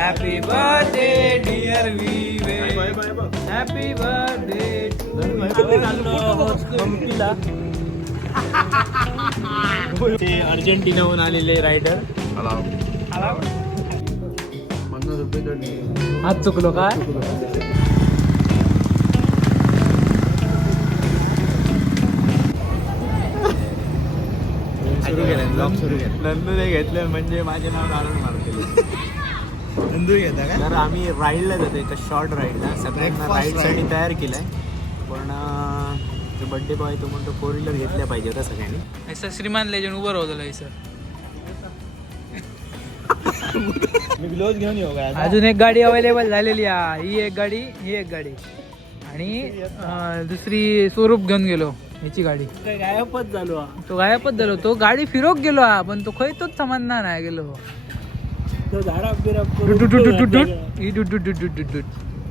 Happy birthday dear विवे, happy birthday ते अर्जेंटिनाहून आलेले रायडर. आज चुकलो काय? सुरू केलं नंदूने घेतलं म्हणजे माझे नाव काढून मारते. नंदू घेता का? तर आम्ही राईडला जातो एका शॉर्ट राईडला. सगळ्यांना राईडसाठी तयार केलाय. पण बर्थडे बॉय तो म्हणतो 4 व्हीलर घेतल्या पाहिजे होता सगळ्यांनी. ऐसा श्रीमान लेजंड उभं राहतो सर. मी ग्लोव्ज घेऊन येऊ का? अजून एक गाडी अवेलेबल झालेली आहे. ही एक गाडी, ही एक गाडी आणि दुसरी स्वरूप घेऊन गेलो. ह्याची गाडी गायबच झालो. तो गायबच झालो. तो गाडी फिरोक गेलो हा, पण तो खय तोच समजणार नाही गेलो.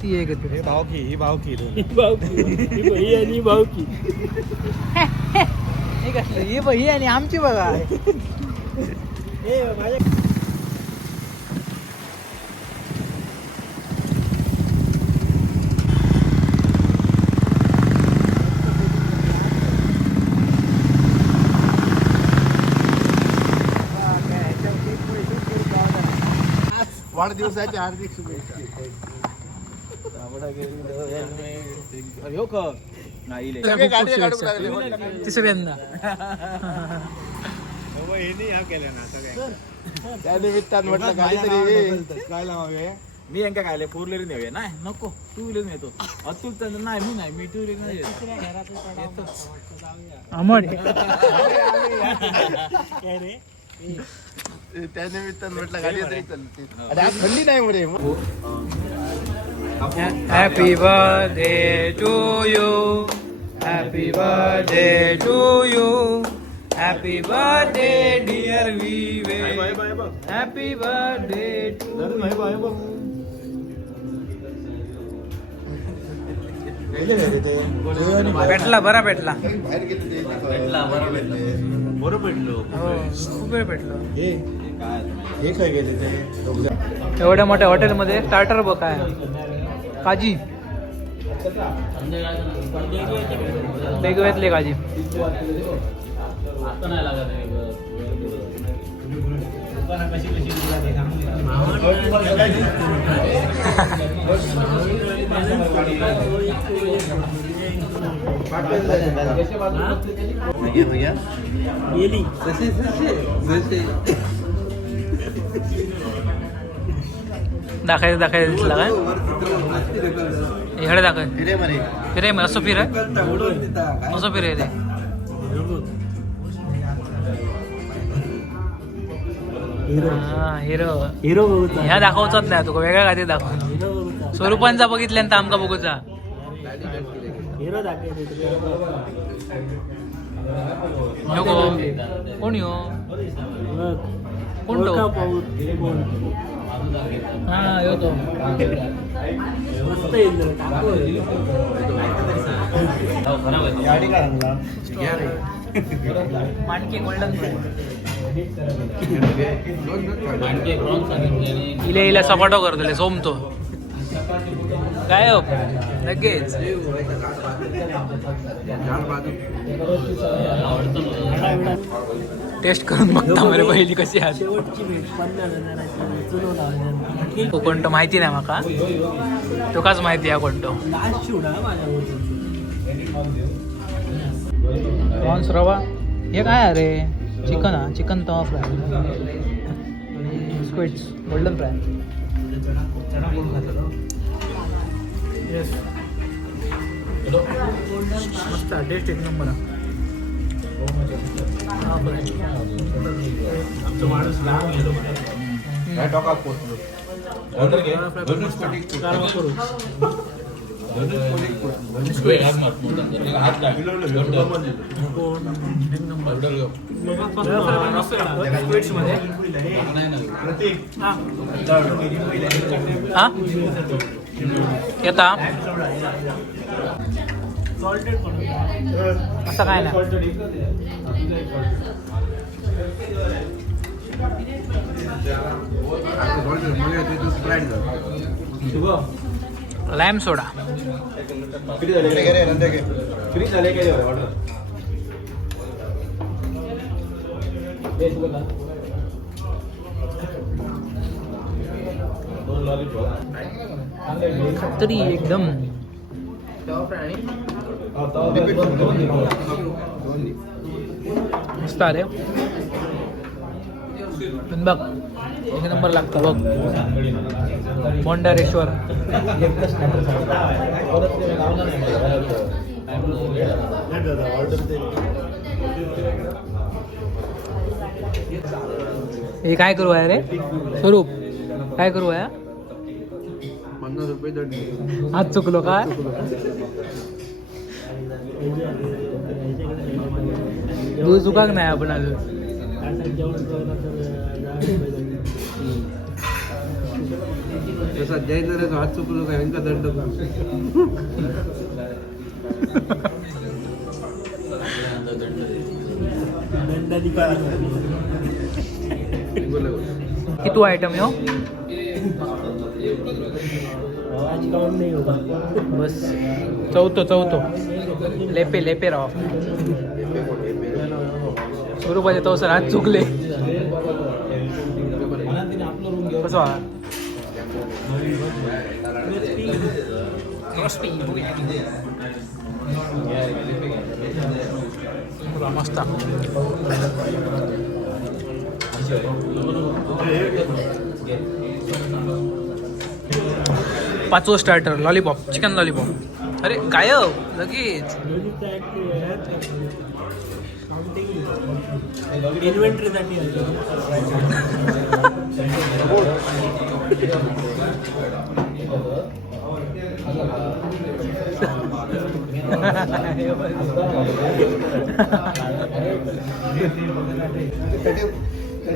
ती एक भावकी, ही भावकी, ही भावकी, हे कसलं ही ही आणि आमची बघा. वाढदिवसाच्या हार्दिक शुभेच्छा. तिसऱ्यांदा त्या निमित्तान म्हटलं काहीतरी काय लावावे. मी यांका काय 4 व्हीलर नेऊया. नाही नको 2 व्हीलर नेतो. अतुल तर नाही, मी नाही, मी 2 व्हीलर नाही येतो. त्या निमित्तानं म्हटलं गाडी तरी चालते. आज थंडी नाही मध्ये. Happy birthday to you, happy birthday to you, happy birthday dear विवे, हॅपी बर्थडे टू. भेटला बरा भेटला. बरं भेटलो. खूप वेळ भेटलो. हे काय गेले ते एवढ्या मोठ्या हॉटेलमध्ये स्टार्टर बघ काय काजी वेगवेगळे काजी. दाखवायचं दाखवायचं दिसला काय इकडे दाखव. फिरे मग असं फिर असं फिरे रे. हिरो हिरो ह्या दाखवचाच नाही तुका वेगळ्या गादी दाखव. स्वरूपांचा बघितल्यानंतर आमका बघूचा. हिरो कोण यो कोण तो? हा यो तो माणके गोल्डन इले इला सपाटो करतले सोमतो काय हो लगेच. टेस्ट करून बघता मला पहिली कशी आहे. तो कोणतो माहिती नाही माका. तो काच माहिती आहे कोणतो. प्रॉन्स रवा हे काय अरे चिकन हा. चिकन तवा fry, squids golden fry. Yes मस्त टेस्ट एक नंबर. माणूस लहान गेलो येता असं काय नाही. लॅम सोडा. तरी एकदम मस्त अरे. पण बघ एक नंबर लागतं बघ मोंडारेश्वर. हे काय करू आहे रे स्वरूप, काय करू आहे? 50 रुपये दंड. आज चुकलो काय? तू चुकाक नाही आपण अजून. जसा जैन हात चुकलो काय यांचा दंड. किती आइटम हो बस. चौथो लेपे लेपे राव. स्वरूपाचे तो सर हात चुकले. कसं मस्त. पाचवं स्टार्टर लॉलीपॉप, चिकन लॉलीपॉप. अरे गायब लगेच. इन्व्हेंटरीसाठी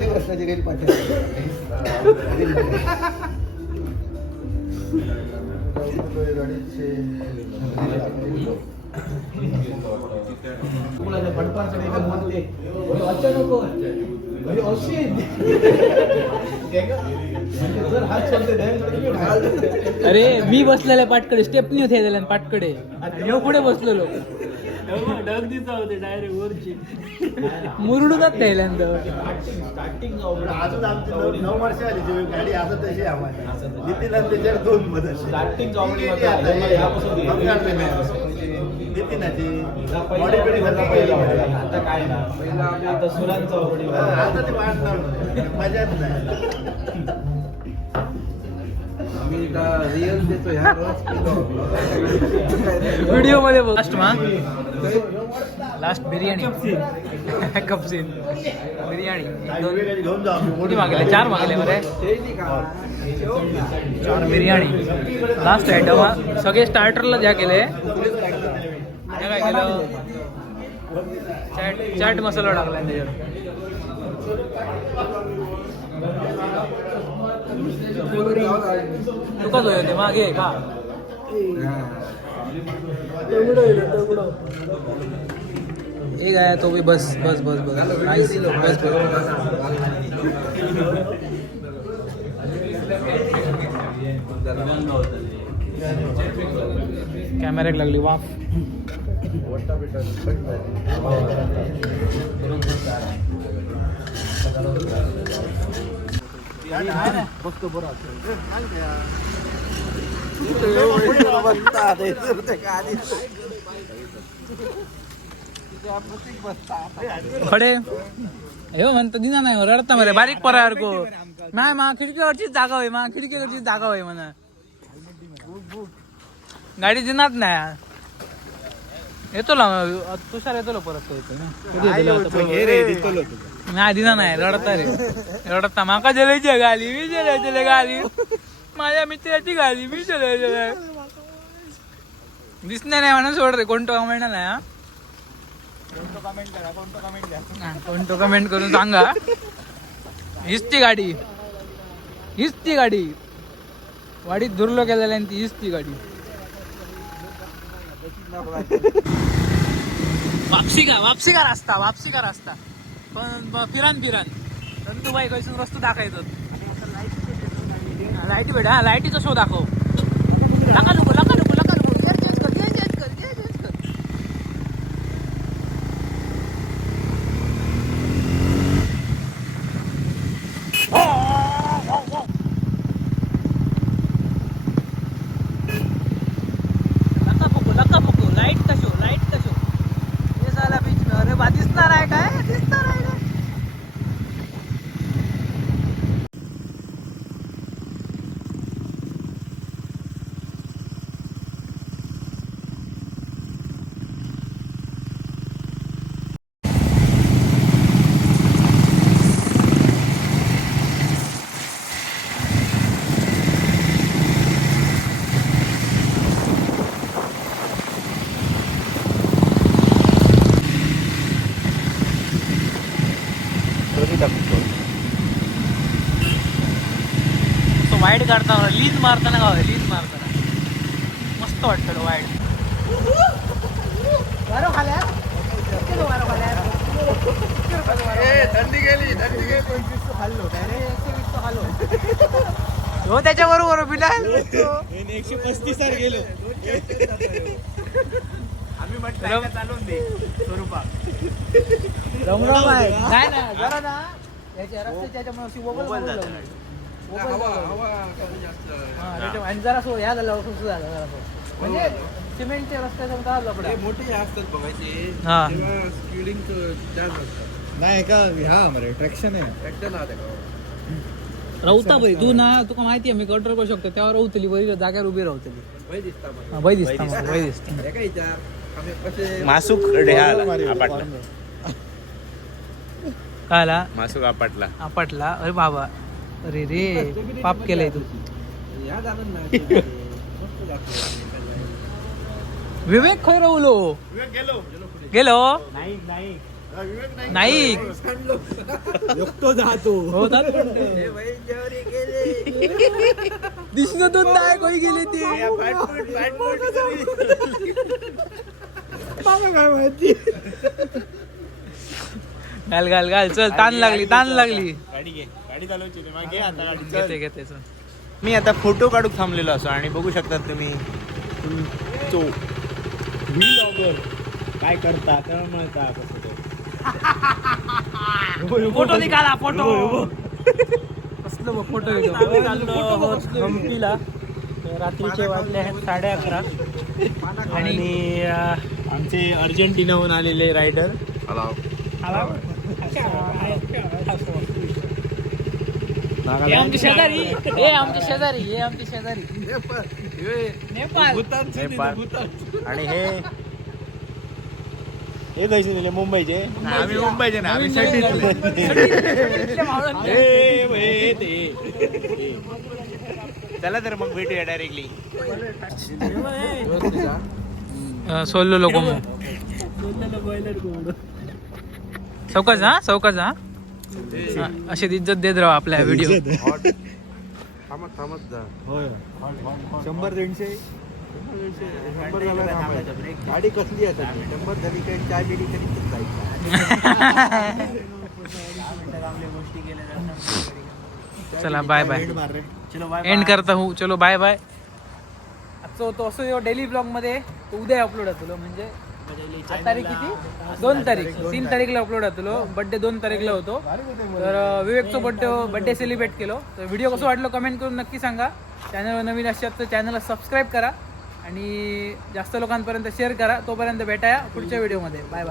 प्रश्नाची काही पाठ अरे मी बसलेल्या पाटकडे स्टेपनी होते पाटकडे पुढे बसलेलो. डग दिसा होते डायरेक्ट वरची मुरडूनात पहिल्यांदा. स्टार्टिंग अजून आमची 9 वर्ष आली गाडी असं तशी आम्हाला नितीन आणि त्याच्यावर 2 मदत. स्टार्टिंग नितीनाची बॉडी बिल्डिंग आता काय ना पहिला आम्ही आता सुरांचा आता ते वाढणार मजाच नाही. व्हिडिओ मध्ये last biryani cup scene biryani किती मागले? 4 मागले बरे. 4 बिर्याणी लास्ट आयटम. सगळे स्टार्टरला ज्या केले काय केलं चाट मसाला टाकला त्याच्यात. तुका जो होते मागे का एक आहे तो भी. बस बस बस बस नाईस. बस कॅमेऱ्याक लागली वाफ. बघतो बरं खडे हे म्हणतो दिना नाही रडता मरे बारीक परारको नाही. मा खिडकीवरचीच जागा होय, मा खिडकीवरचीच जागा होय म्हणा. गाडी दिनात नाही. येतो तुषार येतो परत नाही दिना नाही. रडता रे रडता. माका जलायची गाली मी जलायची गाली माझ्या मित्राची गाली मी जलायची दिसणे नाही म्हणून सोड रे. कोणतं कमेंट नाही. कोणतं कमेंट करून सांगा. हीच ती गाडी वाडीत दुर्लो केलेल्या हीच ती गाडी. वापसी का रस्ता पण फिरान नंदूबाई कैसून रस्तो दाखवायचो लाईटी भेट हा लाईटीचा शो दाखव लका नको गिअर चेंज कर लका पको लाईट का शो हे झाला बीच अरे बा दिसणार आहे काय वाईड काढताना लीज मारताना मस्त वाटतं वाईड हो त्याच्या बरोबर बिलाल 135 गेलो आम्ही म्हटलं चालवून दे स्वरूपा नाही ना जरा ना याच्या रस्त्याच्या आणि जरा सो या झालं झालं म्हणजे सिमेंटच्या रस्त्याचा मोठे असतात बघायचे हा नाही का ह्या ट्रॅक्शन आहे ट्रॅक्टर राहता भाई तू ना तुका माहिती आहे मी कंट्रोल करू शकतो त्यावर राहतली वरी जाग्यावर उभी राहतली वय दिसता मासूक कायला मासूक आपटला अरे बाबा अरे रे पाप केलंय तू विवेक खय राहुलो गेलो नाही दिसणं तो नाही कोई गेले ते घाल चल ताण लागली गाडी चालवची घेते मी आता फोटो काढूक थांबलेलो असो आणि बघू शकतात तुम्ही तो व्लॉगर काय करता त्यामुळे फोटो निघाला फोटो कसलं फोटो हम्पीला रात्रीचे वाजले आहेत 11:30 आणि आमचे अर्जेंटिनाहून आलेले रायडर हे आमचे शेजारी नेपाळ आणि हे कैसे दिले मुंबईचे आम्ही मुंबईचे ना आम्ही चला तर मग भेटूया डायरेक्टली सोल्लो लोक चौकाच हा अशी इज्जत देत राहा आपल्या व्हिडिओ थांबत जा होय 100-150 गाडी कसली आहे 100 झाली काही चाय बिडी करीतच जायचं चला बाय एंड करता हूँ चलो बाय आजचं होतो असं डेली ब्लॉग मध्ये उद्या अपलोड होतो म्हणजे तारीख किती 2 तारीख 3 तारीखला अपलोड होतो बर्थडे 2 तारीखला होतो तर विवेकचं बर्थडे सेलिब्रेट केलो तर व्हिडिओ कसं वाटलं कमेंट करून नक्की सांगा चॅनलवर नवीन असतात तर चॅनलला सबस्क्राईब करा आणि जास्त लोकांपर्यंत शेअर करा तोपर्यंत भेटाया पुढच्या व्हिडिओमध्ये बाय